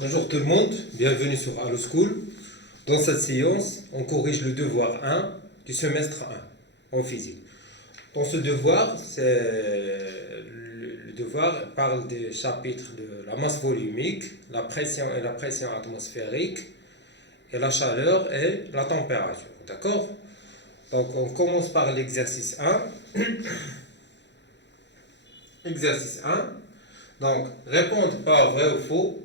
Bonjour tout le monde, bienvenue sur Allo School. Dans cette séance, on corrige le devoir 1 du semestre 1 en physique. Dans ce devoir, le devoir parle des chapitres de la masse volumique, la pression et la pression atmosphérique, et la chaleur et la température. D'accord? Donc on commence par l'exercice 1. Exercice 1. Donc répondre par vrai ou faux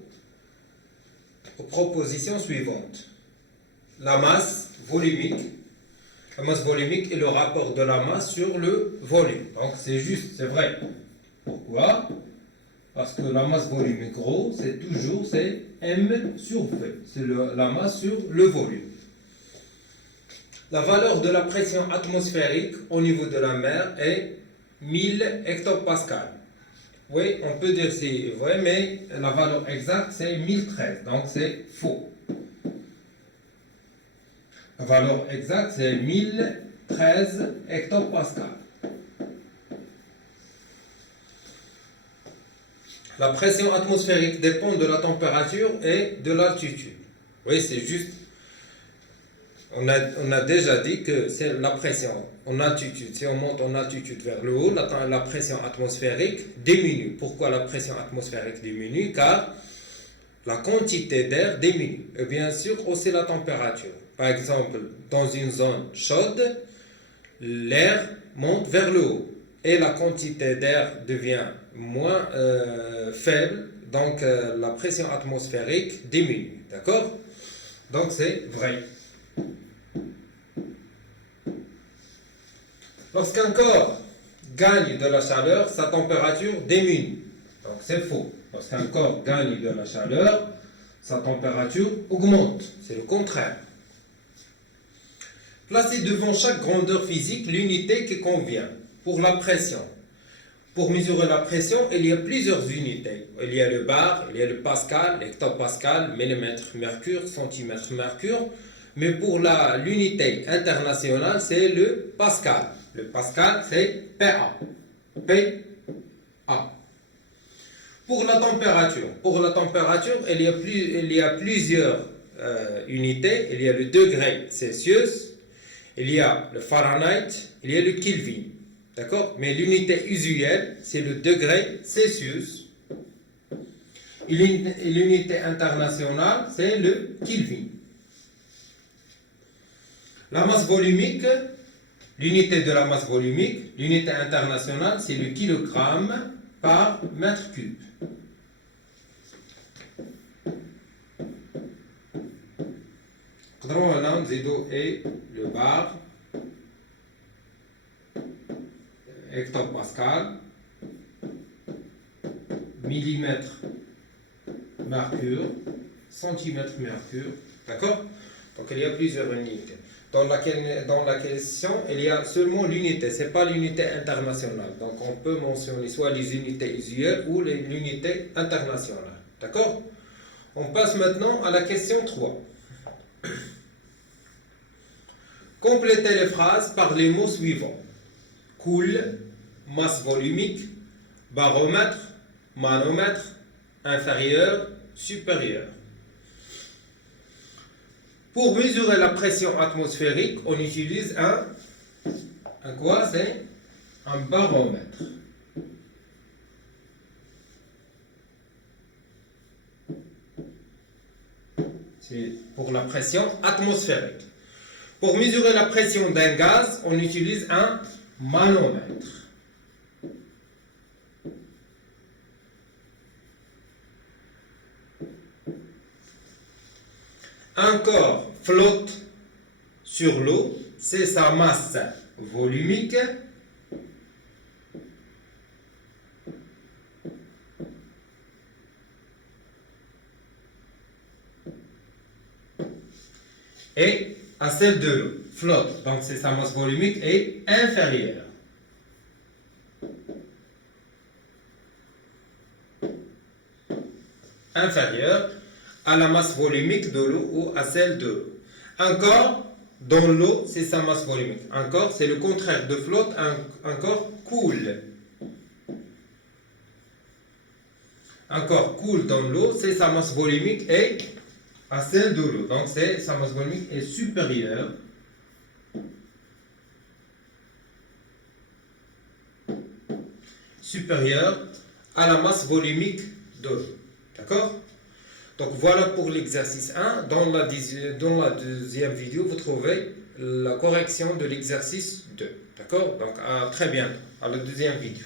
aux propositions suivantes. La masse volumique est le rapport de la masse sur le volume. Donc c'est juste, c'est vrai. Pourquoi? Parce que la masse volumique rho, c'est M sur V. C'est la masse sur le volume. La valeur de la pression atmosphérique au niveau de la mer est 1000 hectopascales. Oui, on peut dire c'est vrai, mais la valeur exacte c'est 1013, donc c'est faux. La valeur exacte c'est 1013 hectopascales. La pression atmosphérique dépend de la température et de l'altitude. Oui, c'est juste. On a déjà dit que c'est la pression en altitude. Si on monte en altitude vers le haut, la pression atmosphérique diminue. Pourquoi la pression atmosphérique diminue? Car la quantité d'air diminue. Et bien sûr, aussi la température. Par exemple, dans une zone chaude, l'air monte vers le haut. Et la quantité d'air devient moins faible. Donc, la pression atmosphérique diminue. D'accord? Donc, c'est vrai. Lorsqu'un corps gagne de la chaleur, sa température diminue. Donc c'est faux. Lorsqu'un corps gagne de la chaleur, sa température augmente. C'est le contraire. Placez devant chaque grandeur physique l'unité qui convient pour la pression. Pour mesurer la pression, il y a plusieurs unités. Il y a le bar, il y a le pascal, l'hectopascal, millimètre mercure, centimètre mercure. Mais pour l'unité internationale, c'est le pascal. Le pascal, c'est PA. PA. Pour la température, il y a plusieurs unités. Il y a le degré Celsius, il y a le Fahrenheit, il y a le Kelvin. D'accord? Mais l'unité usuelle, c'est le degré Celsius. Et l'unité internationale, c'est le Kelvin. La masse volumique, l'unité de la masse volumique, l'unité internationale, c'est le kilogramme par mètre cube. On et le bar, hectopascal, millimètre mercure, centimètre mercure. D'accord? Donc il y a plusieurs unités. Dans la question, il y a seulement l'unité, ce n'est pas l'unité internationale. Donc on peut mentionner soit les unités usuelles ou l'unité internationale. D'accord? On passe maintenant à la question 3. Complétez les phrases par les mots suivants. Cool, masse volumique, baromètre, manomètre, inférieur, supérieur. Pour mesurer la pression atmosphérique, on utilise un quoi? C'est un baromètre. C'est pour la pression atmosphérique. Pour mesurer la pression d'un gaz, on utilise un manomètre. Un corps flotte sur l'eau, c'est sa masse volumique. Et à celle de l'eau, flotte, donc c'est sa masse volumique est inférieure. Inférieure à la masse volumique de l'eau ou à celle de l'eau. Un corps dans l'eau, c'est sa masse volumique. Un corps, c'est le contraire de flotte, un corps coule. un corps coule dans l'eau, c'est sa masse volumique est à celle de l'eau. Donc, sa masse volumique est supérieure à la masse volumique de l'eau. D'accord? Donc, voilà pour l'exercice 1. Dans la deuxième vidéo, vous trouvez la correction de l'exercice 2. D'accord? Donc, à très bientôt, à la deuxième vidéo.